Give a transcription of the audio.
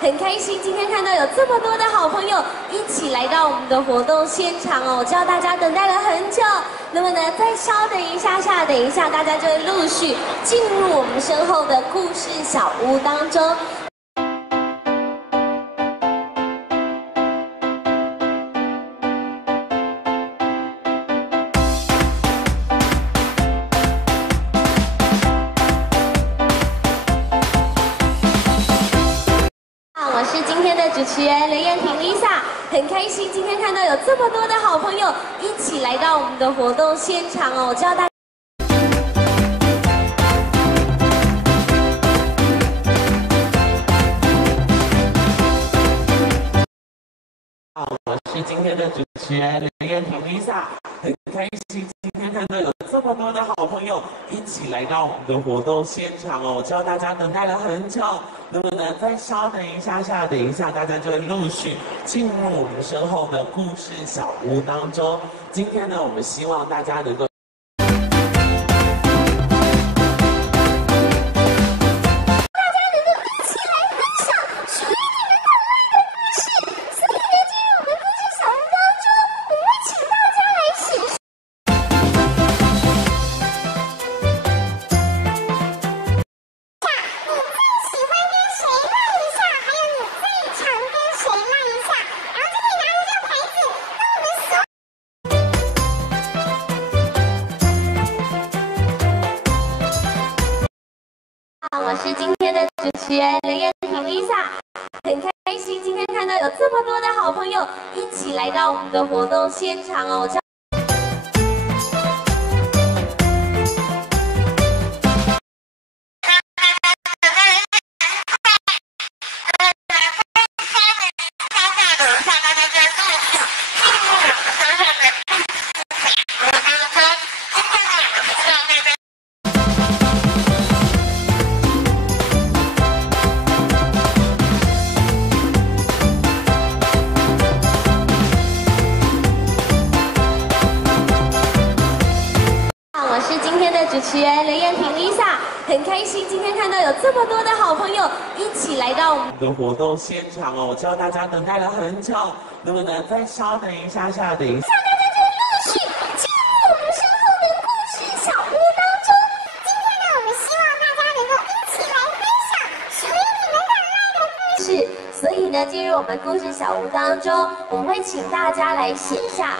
很开心今天看到有这么多的好朋友一起来到我们的活动现场哦，我知道大家等待了很久。那么呢，再稍等一下等一下大家就会陆续进入我们身后的故事小屋当中。 我是今天的主持人刘燕婷 Lisa， 很开心今天看到有这么多的好朋友一起来到我们的活动现场哦，我知道大家。 我是今天的主持人刘燕婷 Lisa， 很开心今天看到有这么多的好朋友一起来到我们的活动现场哦，我知道大家等待了很久。那么呢，再稍等一下等一下大家就会陆续进入我们身后的故事小屋当中。今天呢，我们希望大家能够。 我是今天的主持人刘燕婷 Lisa， 很开心今天看到有这么多的好朋友一起来到我们的活动现场哦，我知道。 我是今天的主持人刘燕婷 Lisa， 很开心今天看到有这么多的好朋友一起来到我们的活动现场哦，我知道大家等待了很久。那么呢，再稍等一下等一下。 所以呢，进入我们故事小屋当中，我们会请大家来写下。